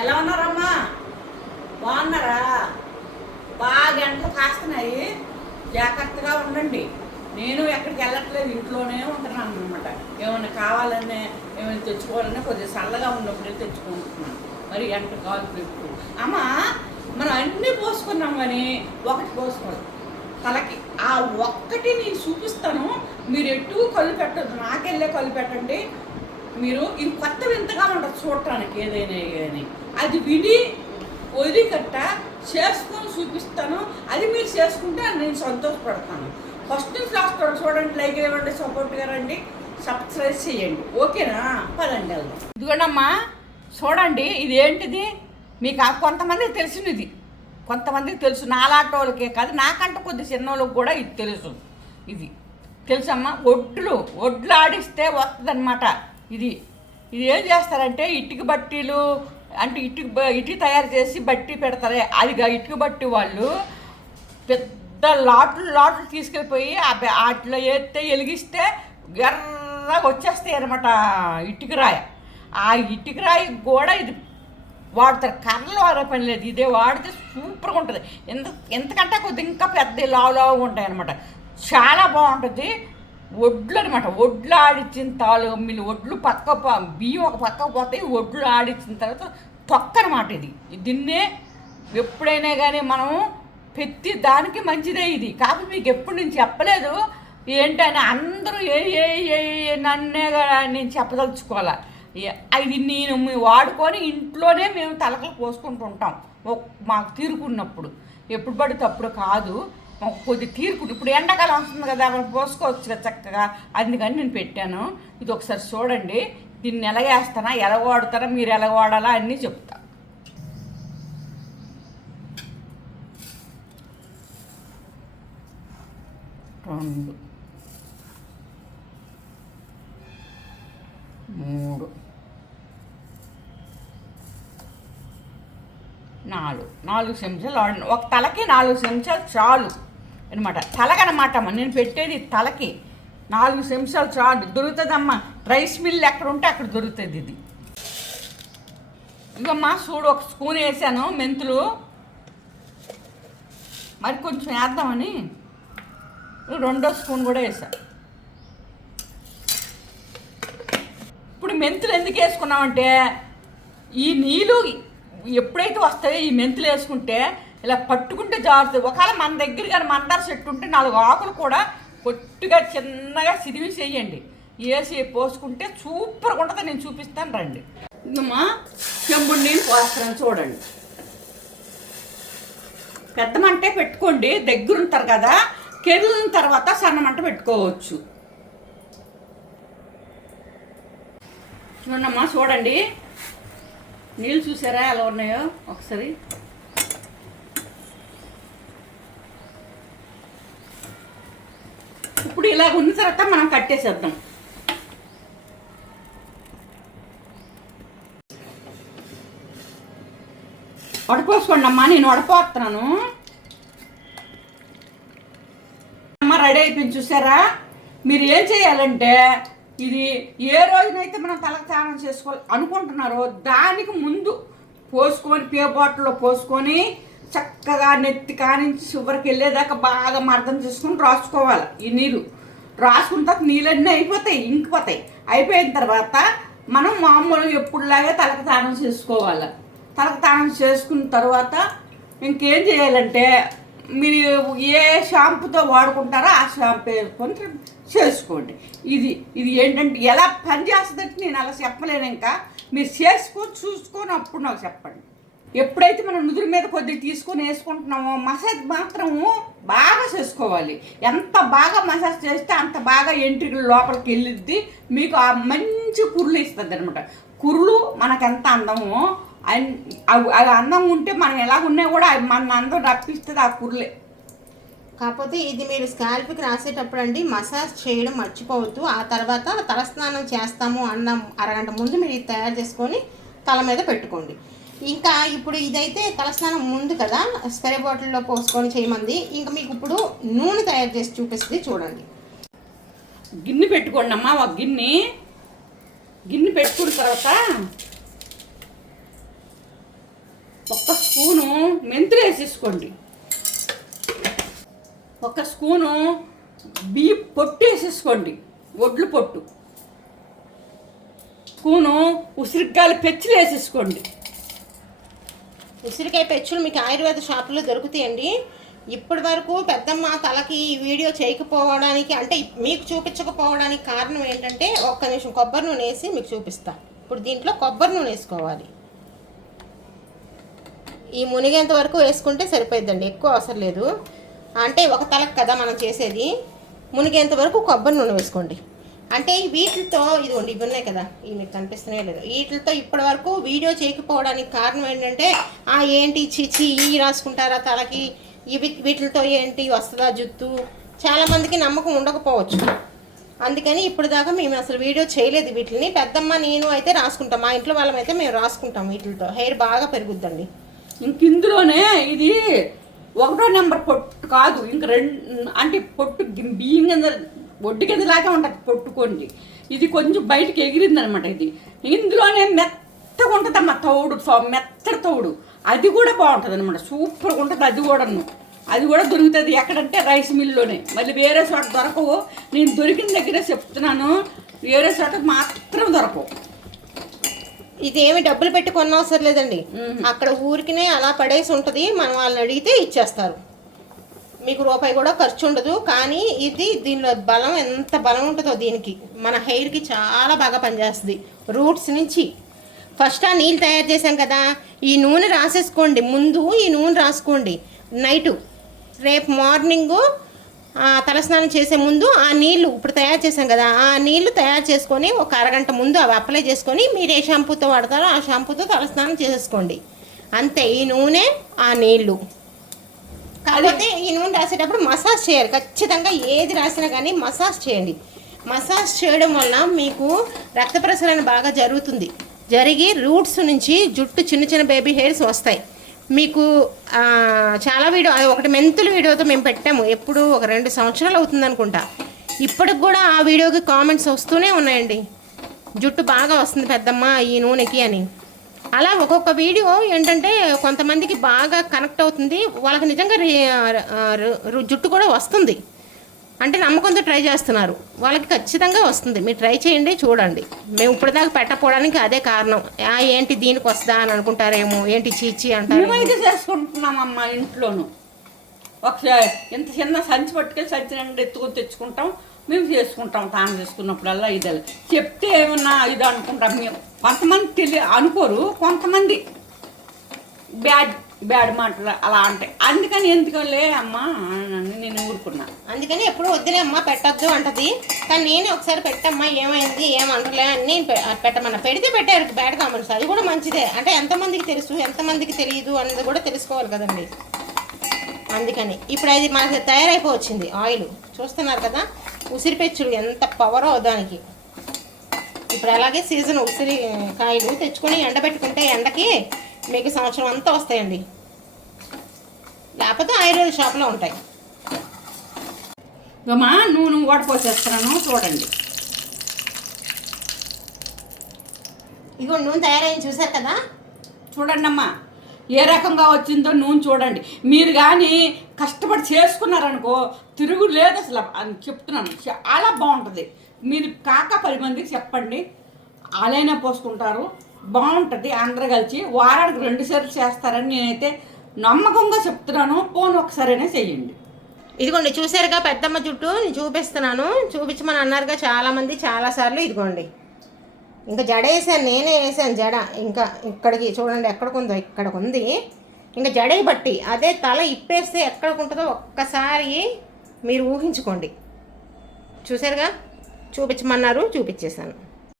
ఎలా ఉన్నారమ్మా? బాగున్నారా? బాగా ఎండలు కాస్తున్నాయి. జాగ్రత్తగా ఉండండి. నేను ఎక్కడికి వెళ్ళట్లేదు ఇంట్లోనే ఉంటున్నాను అనమాట ఏమైనా కావాలనే ఏమైనా తెచ్చుకోవాలనే కొద్దిగా చల్లగా ఉన్నప్పుడే తెచ్చుకుంటున్నాను. మరి ఎంట కావాలి పెట్టు అమ్మా మనం అన్నీ పోసుకున్నాం కానీ ఒకటి పోసుకోవాలి తలకి. ఆ ఒక్కటి నేను చూపిస్తాను. మీరు ఎటు కళ్ళు పెట్టద్దు. నాకెళ్ళే కళ్ళు పెట్టండి. మీరు ఇది కొత్త వింతగా ఉంటుంది చూడటానికి ఏదైనా కానీ. అది విని వదిలికట్ట చేసుకొని చూపిస్తాను. అది మీరు చేసుకుంటే నేను సంతోషపడతాను. ఫస్ట్ నుంచి లాస్ట్ చూడండి లైక్ ఇవ్వండి సపోర్ట్గా రండి సబ్స్క్రైబ్ చేయండి. ఓకేనా? పదండి వెళ్దాం. ఇదిగోనమ్మా చూడండి ఇది ఏంటిది మీకు కొంతమందికి తెలిసినది. కొంతమందికి తెలుసు. నాలాంటి వాళ్ళకే కాదు నాకంటే కొద్ది చిన్నోళ్ళకి కూడా ఇది తెలుసు. ఇది. తెలుసమ్మా? ఒడ్లు ఒడ్లు ఆడిస్తే వస్తుందన్నమాట ఇది ఇది ఏం చేస్తారంటే ఇటుక బట్టీలు అంటే ఇటుక బ- ఇటుక తయారు చేసి బట్టి పెడతారే. అది ఇటుక బట్టి వాళ్ళు పెద్ద లాట్లు లాట్లు తీసుకెళ్ళిపోయి ఆ వాటిలో వేస్తే వెలిగిస్తే ఎర్రగా వచ్చేస్తాయి అనమాట ఇటుక రాయ. ఆ ఇటుక రాయి కూడా ఇది వాడతారు. కర్రలు వాడే పని లేదు. ఇదే వాడితే సూపర్గా ఉంటుంది. ఎంత ఎంతకంటే కొద్ది ఇంకా పెద్ద లావు లావుగా ఉంటాయి అనమాట చాలా బాగుంటుంది. ఒడ్లు అనమాట ఒడ్లు ఆడిచ్చిన తాలు మీ ఒడ్లు పక్క బియ్యం ఒక పక్కకు పోతాయి ఒడ్లు ఆడిచ్చిన తర్వాత తొక్క అనమాట ఇది దీన్నే ఎప్పుడైనా కానీ మనం ప్రతి దానికి మంచిదే ఇది. కాకపోతే మీకు ఎప్పుడు నేను చెప్పలేదు. ఏంటని అందరూ ఏ ఏ ఏ నన్నే కదా నేను చెప్పదలుచుకోవాలా. అది ఇది నేను వాడుకొని ఇంట్లోనే మేము తలకలు పోసుకుంటుంటాం. మాకు తీరుకున్నప్పుడు. ఎప్పుడు పడితే అప్పుడు కాదు. కొద్ది తీరుకుంటు. ఇప్పుడు ఎండాకాలం వస్తుంది కదా మనం పోసుకోవచ్చు కదా చక్కగా. అందుకని నేను పెట్టాను. ఇది ఒకసారి చూడండి. దీన్ని ఎలా వేస్తానా ఎలా వాడుతారా మీరు ఎలా వాడాలా అన్నీ చెప్తా. రెండు. మూడు. నాలుగు. నాలుగు చెంచాలు ఒక తలకి నాలుగు చెంచాలు చాలు. అనమాట తలకనమాట అమ్మ. నేను పెట్టేది తలకి. నాలుగు నిమిషాలు చాలు. దొరుకుతుందమ్మా. రైస్ మిల్ ఎక్కడ ఉంటే అక్కడ దొరుకుతుంది ఇది. ఇవమ్మా చూడు ఒక స్పూన్ వేసాను మెంతులు. మరి కొంచెం వేద్దామని రెండో స్పూన్ కూడా వేసాను ఇప్పుడు మెంతులు ఎందుకు వేసుకున్నామంటే ఈ నీళ్ళు ఎప్పుడైతే వస్తాయో ఈ మెంతులు వేసుకుంటే ఇలా పట్టుకుంటే జారుతుంది ఒకవేళ మన దగ్గర కానీ మందార చెట్టు ఉంటే నాలుగు ఆకులు కూడా పొట్టుగా చిన్నగా సిరివి చేయండి. వేసి పోసుకుంటే సూపర్గా ఉంటుంది నేను చూపిస్తాను రండి. ఇంకమ్మా చెంబుడు నీళ్ళు పోస్తాను చూడండి. పెద్ద మంటే పెట్టుకోండి దగ్గర ఉంటారు కదా కెరిలిన తర్వాత సన్న మంట పెట్టుకోవచ్చు. చూడమ్మా చూడండి. నీళ్ళు చూసారా ఎలా ఉన్నాయో ఒకసారి. ఇప్పుడు ఇలా ఉన్న తర్వాత మనం కట్టేసేద్దాం వడపోసుకోండి అమ్మా నేను వడపోతున్నాను. అమ్మ రెడీ అయిపోయింది చూసారా? మీరు ఏం చేయాలంటే ఇది ఏ రోజునైతే మనం తలకు స్నానం చేసుకోవాలి అనుకుంటున్నారో దానికి ముందు పోసుకొని పే బాటిల్లో పోసుకొని చక్కగా నెత్తి కానించి చివరికి వెళ్ళేదాకా బాగా మర్దం చేసుకొని రాసుకోవాలి ఈ నీరు. రాసుకున్న తర్వాత నీళ్ళన్నీ అయిపోతాయి ఇంకిపోతాయి అయిపోయిన తర్వాత మనం మామూలుగా ఎప్పుడులాగా తలకు తానం చేసుకోవాలి. తలకు తానం చేసుకున్న తర్వాత ఇంకేం చేయాలంటే మీరు ఏ షాంపుతో వాడుకుంటారో ఆ షాంపూ వేసుకొని చేసుకోండి. ఇది ఇది ఏంటంటే ఎలా పనిచేస్తుందంటే నేను అలా చెప్పలేను ఇంకా. మీరు చేసుకొని చూసుకొని అప్పుడు నాకు చెప్పండి. ఎప్పుడైతే మనం నుదురు మీద కొద్దిగా తీసుకొని వేసుకుంటున్నామో మసాజ్ మాత్రము బాగా చేసుకోవాలి. ఎంత బాగా మసాజ్ చేస్తే అంత బాగా ఎంట్రీలు లోపలికి వెళ్ళిద్ది. మీకు ఆ మంచి కురులు ఇస్తుంది అనమాట కురులు మనకు ఎంత అందమో అన్- అవి అవి అందం ఉంటే మనం ఎలా ఉన్నా కూడా అవి మన అందం రప్పిస్తుంది ఆ కురులే. కాకపోతే ఇది మీరు స్కాల్ప్కి రాసేటప్పుడు అండి మసాజ్ చేయడం మర్చిపోవద్దు. ఆ తర్వాత తలస్నానం చేస్తాము అన్న అరగంట ముందు మీరు ఇది తయారు చేసుకొని తల మీద పెట్టుకోండి. ఇంకా ఇప్పుడు ఇదైతే తలస్నానం ముందు కదా స్ప్రే బాటిల్లో పోసుకొని చేయమంది. ఇంకా మీకు ఇప్పుడు నూనె తయారు చేసి చూపిస్తుంది చూడండి. గిన్నె పెట్టుకోండి అమ్మా ఒక గిన్నె. గిన్నె పెట్టుకున్న తర్వాత ఒక్క స్పూను మెంతులు వేసేసుకోండి. ఒక స్పూను బియ్య పొట్టు వేసేసుకోండి ఒడ్లు పొట్టు. స్పూను ఉసిరికాయలు పెచ్చులు వేసేసుకోండి. ఉసిరికాయ పెచ్చులు మీకు ఆయుర్వేద షాపులో దొరుకుతాయండి. ఇప్పటి వరకు పెద్దమ్మ తలకి ఈ వీడియో చేయకపోవడానికి అంటే మీకు చూపించకపోవడానికి కారణం ఏంటంటే ఒక్క నిమిషం కొబ్బరి నూనె వేసి మీకు చూపిస్తా. ఇప్పుడు దీంట్లో కొబ్బరి నూనె వేసుకోవాలి. ఈ మునిగేంత వరకు వేసుకుంటే సరిపోయిద్దండి ఎక్కువ అవసరం లేదు. అంటే ఒక తలకు కదా మనం చేసేది. మునిగేంత వరకు కొబ్బరి నూనె వేసుకోండి. అంటే వీటితో ఇది ఇదిగోండి ఇవి ఉన్నాయి కదా. ఇవి మీకు కనిపిస్తున్నాయి లేదు. వీటితో ఇప్పటి వరకు వీడియో చేయకపోవడానికి కారణం ఏంటంటే ఆ ఏంటి చిచి ఈ రాసుకుంటారా తలకి ఇవి వీటితో ఏంటి వస్తుందా జుత్తు? చాలామందికి నమ్మకం ఉండకపోవచ్చు. అందుకని ఇప్పుడు దాకా మేము అసలు వీడియో చేయలేదు వీటిని. పెద్దమ్మ నేను అయితే రాసుకుంటాం. మా ఇంట్లో వాళ్ళమైతే మేము రాసుకుంటాం వీటితో. హెయిర్ బాగా పెరుగుద్దండి. ఇంక ఇందులోనే ఇది ఒకటో నెంబర్ పొట్టు కాదు. ఇంక రెండు అంటే పొట్టు బియ్యం కింద ఒడ్డు కింద లాగే ఉంటుంది పొట్టుకోండి ఇది కొంచెం బయటికి ఎగిరింది అనమాట ఇది. ఇందులోనే మెత్తగా ఉంటుందమ్మా తౌడు సో- మెత్తడి తౌడు. అది కూడా బాగుంటుంది అనమాట సూపర్గా ఉంటుంది అది కూడాను. అది కూడా దొరుకుతుంది. ఎక్కడంటే రైస్ మిల్లోనే మళ్ళీ వేరే చోట దొరకవు. నేను దొరికిన దగ్గరే చెప్తున్నాను. వేరే చోట మాత్రం దొరకవు. ఇదేమి డబ్బులు పెట్టి కొనవసరం లేదండి. అక్కడ ఊరికినే అలా పడేసి ఉంటుంది. మనం వాళ్ళని అడిగితే ఇచ్చేస్తారు. మీకు రూపాయి కూడా ఖర్చు ఉండదు. కానీ ఇది దీనిలో బలం ఎంత బలం ఉంటుందో దీనికి. మన హెయిర్కి చాలా బాగా పనిచేస్తుంది. రూట్స్ నుంచి. ఫస్ట్ ఆ నీళ్ళు తయారు చేసాం కదా. ఈ నూనె రాసేసుకోండి. ముందు ఈ నూనె రాసుకోండి. నైటు రేపు మార్నింగు తలస్నానం చేసే ముందు ఆ నీళ్ళు ఇప్పుడు తయారు చేసాం కదా. ఆ నీళ్ళు తయారు చేసుకొని ఒక అరగంట ముందు అవి అప్లై చేసుకొని మీరు ఏ షాంపూతో వాడతారో ఆ షాంపూతో తలస్నానం చేసేసుకోండి. అంతే. ఈ నూనె ఆ నీళ్ళు కాకపోతే ఈ నూనె రాసేటప్పుడు మసాజ్ చేయాలి. ఖచ్చితంగా ఏది రాసినా కానీ మసాజ్ చేయండి. మసాజ్ చేయడం వల్ల మీకు రక్త ప్రసరణ బాగా జరుగుతుంది. జరిగి రూట్స్ నుంచి జుట్టు చిన్న చిన్న బేబీ హెయిర్స్ వస్తాయి. మీకు చాలా వీడియో ఒకటి మెంతుల వీడియోతో మేము పెట్టాము. ఎప్పుడు ఒక రెండు సంవత్సరాలు అవుతుంది అనుకుంటా. ఇప్పటికి కూడా ఆ వీడియోకి కామెంట్స్ వస్తూనే ఉన్నాయండి. జుట్టు బాగా వస్తుంది పెద్దమ్మ ఈ నూనెకి అని. అలా ఒక్కొక్క వీడియో ఏంటంటే కొంతమందికి బాగా కనెక్ట్ అవుతుంది. వాళ్ళకి నిజంగా రి- రు- రు- జుట్టు కూడా వస్తుంది. అంటే నమ్మకంతో ట్రై చేస్తున్నారు. వాళ్ళకి ఖచ్చితంగా వస్తుంది. మీరు ట్రై చేయండి చూడండి. మేము ఇప్పటిదాకా పెట్టకపోవడానికి అదే కారణం. ఏంటి దీనికి వస్తుందా అని అనుకుంటారేమో. ఏంటి చీచి అంటారు మేమైతే చేసుకుంటున్నామమ్మా ఇంట్లోనూ. ఒకసారి ఇంత చిన్న సంచి పట్టుకెళ్ళి సంచి నిండా ఎత్తుకొని తెచ్చుకుంటాం. మేము చేసుకుంటాం తాను చేసుకున్నప్పుడల్లా ఇది. చెప్తే ఏమన్నా ఇది అనుకుంటాం. మేము కొంతమంది తెలియ అనుకోరు కొంతమంది బ్యాడ్ బ్యాడ్ మాటలు అలా అంటాయి అందుకని ఎందుకలే అమ్మా అని నేను ఊరుకున్నా. అందుకని ఎప్పుడు వద్దులే అమ్మ పెట్టద్దు అంటది. కానీ నేనే ఒకసారి పెట్టమ్మా ఏమైంది ఏమంటలే అని నేను పెట్టమన్నా. పెడితే పెట్టారు బ్యాడ్ కామెంట్స్. అది కూడా మంచిదే. అంటే ఎంతమందికి తెలుసు ఎంతమందికి తెలియదు అన్నది కూడా తెలుసుకోవాలి కదండి. అందుకని ఇప్పుడు అది మనకి తయారైపోవచ్చింది ఆయిల్. చూస్తున్నారు కదా? ఉసిరి పెచ్చులు ఎంత పవరో దానికి. ఇప్పుడు అలాగే సీజన్ ఉసిరి కాయలు తెచ్చుకొని ఎండబెట్టుకుంటే ఎండకి మీకు సంవత్సరం అంతా వస్తాయండి. లేకపోతే ఆయుర్వేద షాప్లో ఉంటాయి. ఇకమ్మా నూనె ఓడిపోసేస్తున్నాను చూడండి. ఇదిగో నూనె తయారైంది చూసారు కదా? చూడండి అమ్మా ఏ రకంగా వచ్చిందో నూనె చూడండి. మీరు కానీ కష్టపడి చేసుకున్నారనుకో తిరుగు లేదు అసలు. అని చెప్తున్నాను. చాలా బాగుంటుంది. మీరు కాక పది మందికి చెప్పండి. అలానే పోసుకుంటారు. బాగుంటుంది అందరు కలిసి. వారానికి రెండు సార్లు చేస్తారని నేనైతే నమ్మకంగా చెప్తున్నాను. పోను ఒకసారైనా చెయ్యండి. ఇదిగోండి చూసారుగా పెద్దమ్మ జుట్టు. నేను చూపిస్తున్నాను. చూపించమని అన్నారుగా చాలామంది చాలాసార్లు ఇదిగోండి. ఇంకా జడ వేసాను నేనే వేసాను జడ. ఇంకా ఇక్కడికి చూడండి ఎక్కడికి ఉందో ఇక్కడికి ఉంది. ఇంకా జడే బట్టి అదే తల ఇప్పేస్తే ఎక్కడికి ఉంటుందో ఒక్కసారి మీరు ఊహించుకోండి. చూసారుగా చూపించమన్నారు చూపించేశాను.